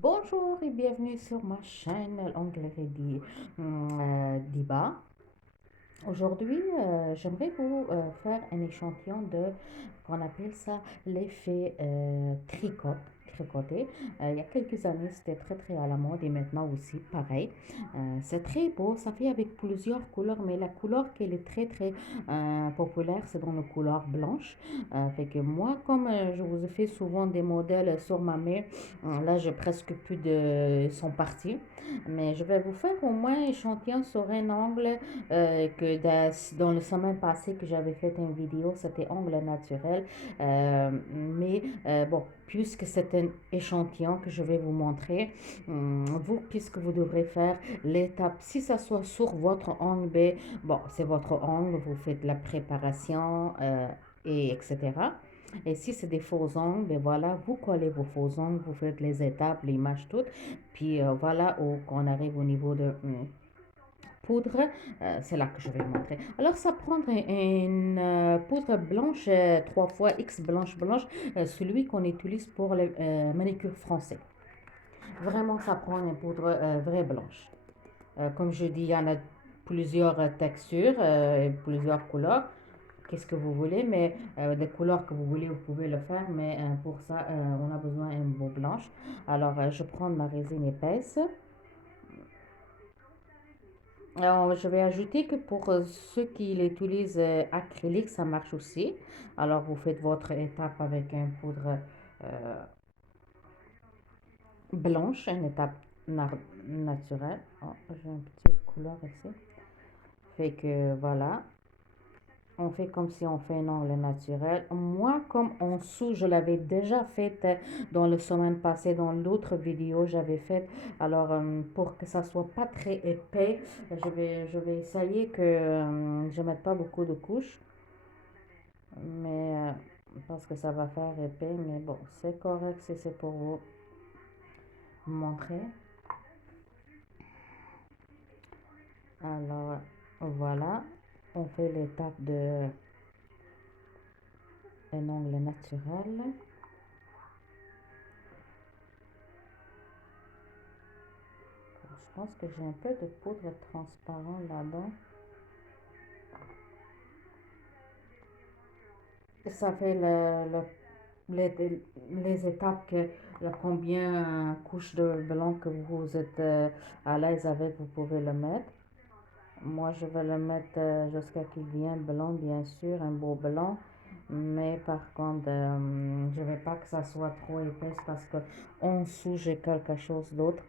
Bonjour et bienvenue sur ma chaîne L'Onglerie d'Iba. Aujourd'hui, j'aimerais vous faire un échantillon de, qu'on appelle ça l'effet tricoté. Il y a quelques années, c'était très très à la mode et maintenant aussi, pareil. C'est très beau, ça fait avec plusieurs couleurs, mais la couleur qui est très très populaire, c'est dans la couleur blanche. Fait que moi, comme je vous ai fait souvent des modèles sur ma main, là, j'ai presque plus de... Ils sont partis. Mais je vais vous faire au moins un échantillon sur un angle dans le semaine passée que j'avais fait une vidéo, c'était ongle naturel. Bon, puisque c'est un échantillon que je vais vous montrer, vous, puisque vous devrez faire l'étape, si ça soit sur votre ongle B, bon, c'est votre ongle, vous faites la préparation et etc. Et si c'est des faux ongles, ben voilà, vous collez vos faux ongles, vous faites les étapes, les images toutes, puis voilà où on arrive au niveau de poudre, c'est là que je vais montrer. Alors, ça prendre une poudre blanche, 3 fois X blanche, celui qu'on utilise pour le manicure français. Vraiment, ça prend une poudre vraie blanche. Comme je dis, il y en a plusieurs textures, plusieurs couleurs. Qu'est-ce que vous voulez, mais des couleurs que vous voulez, vous pouvez le faire, mais pour ça, on a besoin d'une peau blanche. Alors, je prends ma résine épaisse. Alors, je vais ajouter que pour ceux qui l'utilisent acrylique, ça marche aussi. Alors, vous faites votre étape avec une poudre euh, blanche, une étape naturelle. Oh, j'ai une petite couleur ici. Fait que voilà, on fait comme si on fait un ongle naturel. Moi, comme en dessous, je l'avais déjà fait dans le semaine passé, dans l'autre vidéo, j'avais fait. Alors, pour que ça soit pas très épais, je vais essayer que je mette pas beaucoup de couches. Mais, parce que ça va faire épais. Mais bon, c'est correct si c'est pour vous montrer. Alors, voilà. On fait l'étape de un ongle naturel. Je pense que j'ai un peu de poudre transparente là-dedans. Ça fait les étapes que combien couches de blanc que vous êtes à l'aise avec, vous pouvez le mettre. Moi, je vais le mettre jusqu'à qu'il vienne blanc, bien sûr, un beau blanc. Mais par contre, je ne veux pas que ça soit trop épaisse parce que en dessous, j'ai quelque chose d'autre.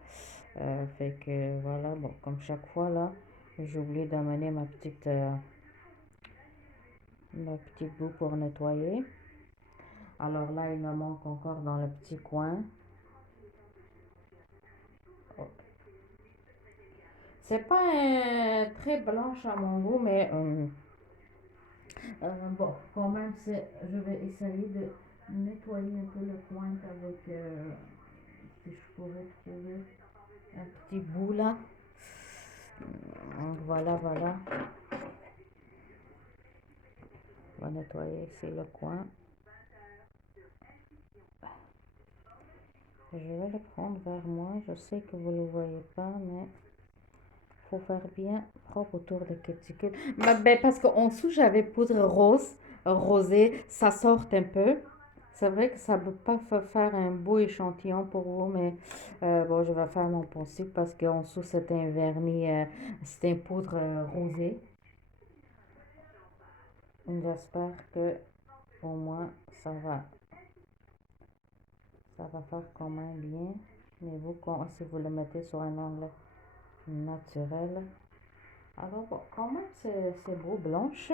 Fait que voilà, bon, comme chaque fois là, j'ai oublié d'amener ma petite boue pour nettoyer. Alors là, il me manque encore dans le petit coin. Oh. C'est pas très blanche à mon goût, mais bon, quand même, je vais essayer de nettoyer un peu le coin avec, si je pourrais trouver un petit bout là. Voilà, voilà. On va nettoyer ici le coin. Je vais le prendre vers moi. Je sais que vous ne le voyez pas, mais faut faire bien propre autour des cuticules. Parce qu'en dessous, j'avais poudre rosée, ça sort un peu. C'est vrai que ça ne peut pas faire un beau échantillon pour vous, mais bon, je vais faire mon possible parce qu'en dessous, c'est un vernis, c'est une poudre rosée. J'espère que au moins ça va faire quand même bien. Mais vous, si vous le mettez sur un angle naturel, alors bon, quand même, c'est beau, blanche.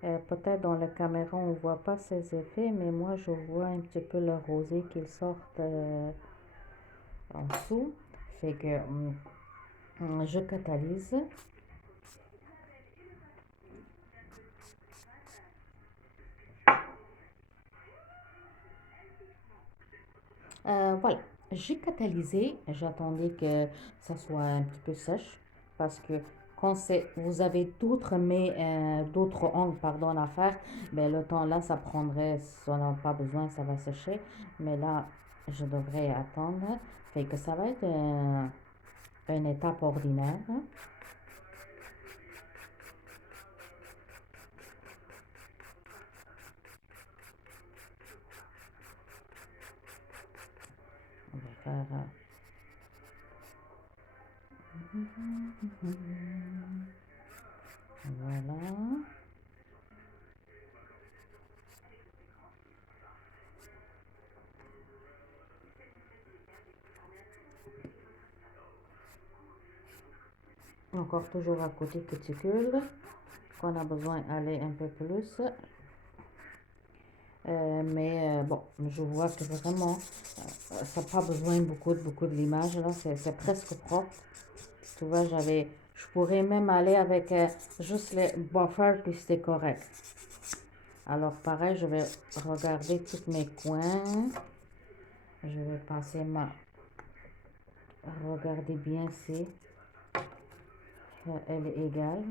Peut-être dans la caméra, on ne voit pas ces effets, mais moi, je vois un petit peu le rosé qui sort en dessous. Fait que je catalyse. Voilà, j'ai catalysé. J'attendais que ça soit un petit peu sèche parce que quand vous avez d'autres ongles pardon, à faire, ben, le temps là, ça prendrait, si on n'a pas besoin, ça va sécher. Mais là, je devrais attendre. Fait que ça va être une étape ordinaire. On va faire... voilà. Encore toujours à côté cuticule, qu'on a besoin d'aller un peu plus. Mais bon, je vois que vraiment, ça n'a pas besoin beaucoup de l'image, là, c'est presque propre. Tu vois, je pourrais même aller avec juste les buffers, puis c'était correct. Alors pareil, je vais regarder tous mes coins. Je vais passer regarder bien si elle est égale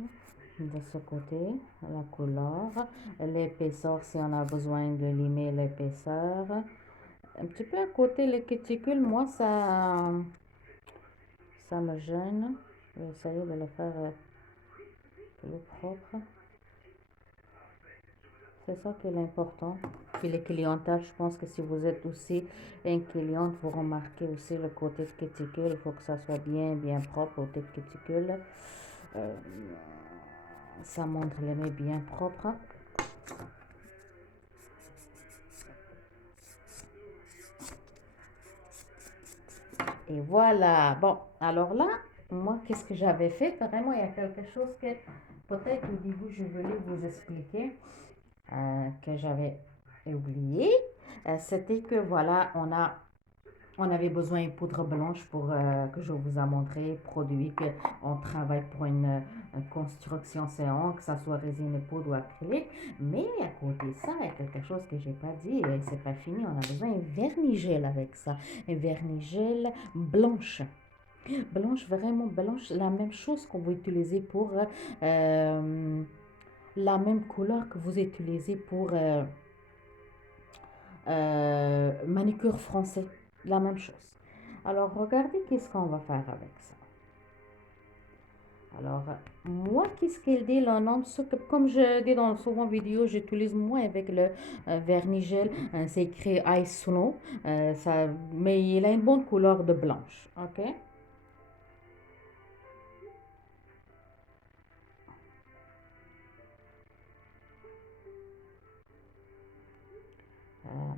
de ce côté, la couleur. L'épaisseur, si on a besoin de limer l'épaisseur. Un petit peu à côté, les cuticules, moi, ça me gêne. Je vais essayer de le faire plus propre. C'est ça qui est l'important. Puis les clientages, je pense que si vous êtes aussi une cliente, vous remarquez aussi le côté de cuticule. Il faut que ça soit bien propre, côté de cuticule. Euh, ça montre les mains bien propres. Et voilà. Bon, alors là, moi, qu'est-ce que j'avais fait? Vraiment, il y a quelque chose que peut-être au début, je voulais vous expliquer, que j'avais oublié. C'était que voilà, on avait besoin d'une poudre blanche pour que je vous ai montré, produit qu'on travaille pour une construction séance, que ça soit résine, poudre ou acrylique. Mais à côté de ça, il y a quelque chose que j'ai pas dit, et c'est pas fini, on a besoin d'un vernigel avec ça. Un vernigel blanche. Blanche, vraiment blanche, la même chose qu'on va utiliser pour la même couleur que vous utilisez pour manicure français. La même chose. Alors, regardez qu'est-ce qu'on va faire avec ça. Alors, moi, qu'est-ce qu'il dit le nom? Comme je dis dans souvent vidéo, j'utilise moi avec le vernigel. C'est écrit Ice Snow. Mais il a une bonne couleur de blanche. OK? Euh,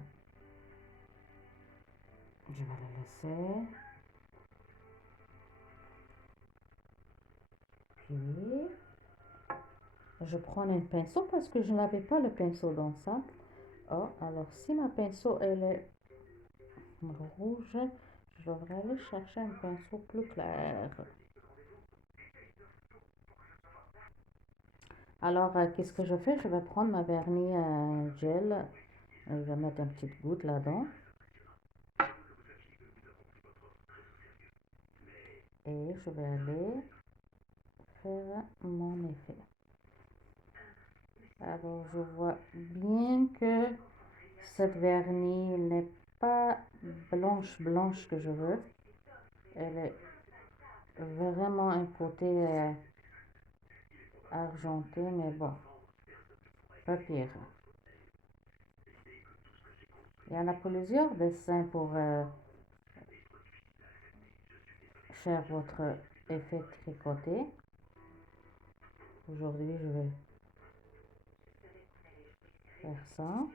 je vais le laisser. Puis, je prends un pinceau parce que je n'avais pas le pinceau dans ça. Oh, alors si ma pinceau elle est rouge, je devrais aller chercher un pinceau plus clair. Alors, qu'est-ce que je fais? Je vais prendre ma vernis gel. Je vais mettre une petite goutte là-dedans. Et je vais aller faire mon effet. Alors, je vois bien que cette vernis n'est pas blanche que je veux. Elle est vraiment un côté argenté, mais bon, pas pire. Il y en a plusieurs dessins pour faire votre effet tricoté. Aujourd'hui, je vais faire ça.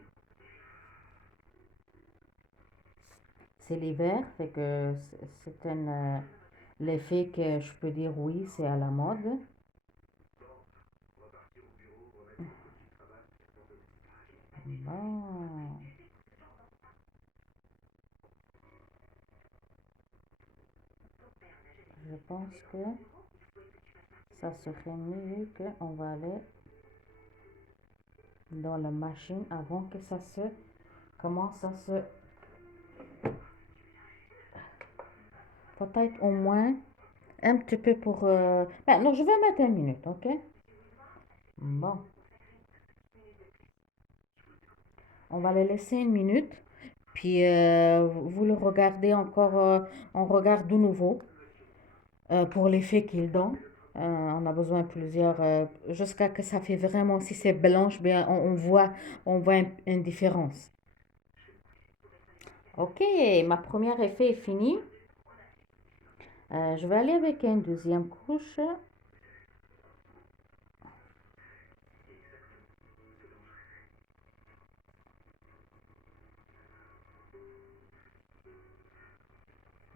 C'est l'hiver, fait que c'est un l'effet que je peux dire oui, c'est à la mode. Bon, je pense que ça serait mieux qu'on va aller dans la machine avant que ça se commence à se... Peut-être au moins un petit peu pour... Ben, non, je vais mettre une minute, ok? Bon, on va les laisser une minute. Puis vous le regardez encore, on regarde de nouveau pour l'effet qu'il donne. On a besoin de plusieurs, jusqu'à que ça fait vraiment, si c'est blanche, bien on voit une différence. Ok, ma première effet est finie. Je vais aller avec une deuxième couche.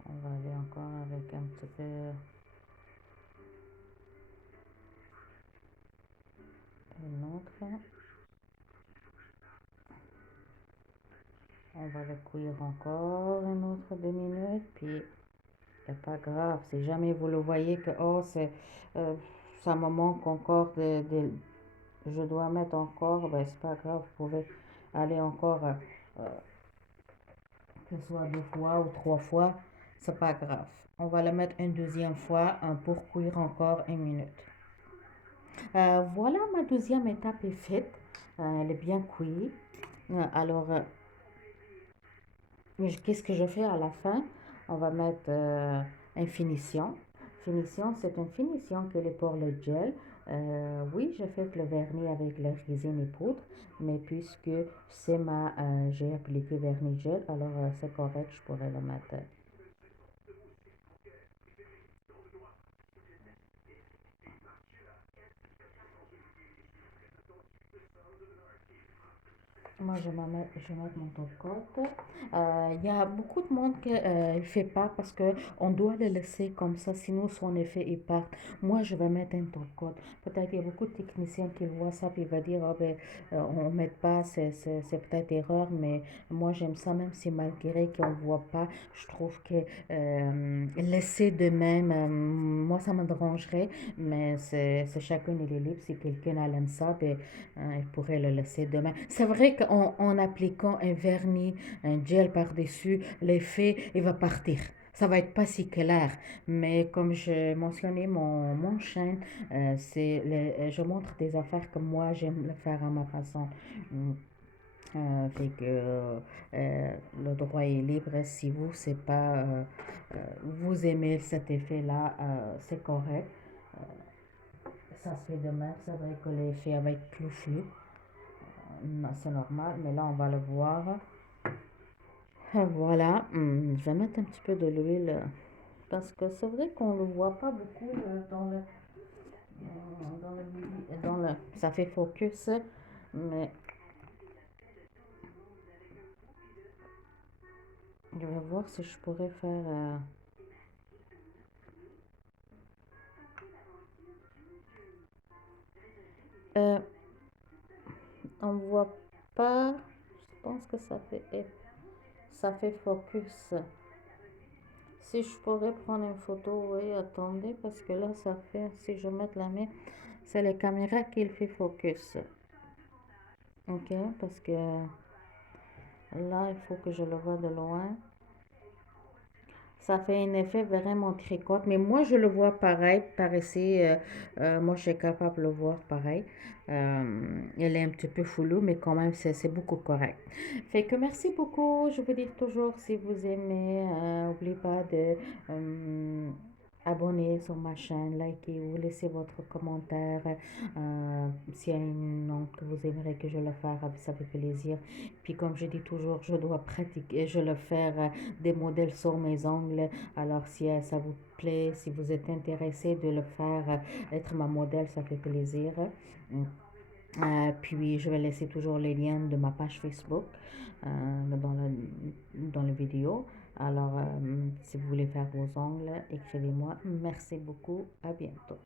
On va aller encore avec un petit peu une autre. On va le cuire encore une autre 2 minutes, puis c'est pas grave. Si jamais vous le voyez que oh euh, ça me manque encore je dois mettre encore, ben c'est pas grave. Vous pouvez aller encore euh, que ce soit 2 fois ou 3 fois, c'est pas grave. On va le mettre une deuxième fois pour cuire encore 1 minute. Voilà, ma deuxième étape est faite. Elle est bien cuite. Alors, qu'est-ce que je fais à la fin? On va mettre une finition. Finition, c'est une finition que est pour le gel. Oui, je fais le vernis avec la résine et poudre, mais puisque j'ai appliqué vernis gel, alors c'est correct, je pourrais le mettre. Moi, je vais mettre mon top coat. Il y a beaucoup de monde qui ne le fait pas parce que on doit le laisser comme ça, sinon son effet il part. Moi, je vais mettre un top coat. Peut-être il y a beaucoup de techniciens qui voient ça et vont dire, ah ben, on ne met pas, c'est peut-être erreur, mais moi, j'aime ça, même si malgré qu'on ne voit pas, je trouve que laisser de même, moi, ça me dérangerait, mais c'est chacun il est libre. Si quelqu'un aime ça, ben, il pourrait le laisser demain. C'est vrai qu'en appliquant un vernis, un gel par-dessus, l'effet, il va partir. Ça va être pas si clair, mais comme je mentionnais mon chaîne, je montre des affaires que moi j'aime le faire à ma façon. Fait que le droit est libre. Si vous, c'est pas, vous aimez cet effet-là, c'est correct. Ça se fait demain. C'est vrai que l'effet va être plus flou. Non, c'est normal, mais là, on va le voir. Voilà, je vais mettre un petit peu de l'huile parce que c'est vrai qu'on ne le voit pas beaucoup ça fait focus, mais je vais voir si je pourrais faire. Euh, on ne voit pas, je pense que ça fait focus. Si je pourrais prendre une photo, oui, attendez, parce que là, ça fait, si je mets la main, c'est la caméra qui le fait focus. Ok, parce que là, il faut que je le vois de loin. Ça fait un effet vraiment tricote, mais moi je le vois pareil, par ici, moi je suis capable de le voir pareil. Elle est un petit peu floue, mais quand même c'est beaucoup correct. Fait que merci beaucoup, je vous dis toujours si vous aimez, n'oubliez pas de abonner sur ma chaîne, liker ou laisser votre commentaire. S'il y a une langue que vous aimeriez que je le fasse, ça fait plaisir. Puis comme je dis toujours, je dois pratiquer, je le faire des modèles sur mes ongles. Alors si ça vous plaît, si vous êtes intéressé de le faire, être ma modèle, ça fait plaisir. Puis je vais laisser toujours les liens de ma page Facebook dans la vidéo. Alors si vous voulez faire vos ongles, écrivez-moi. Merci beaucoup. À bientôt.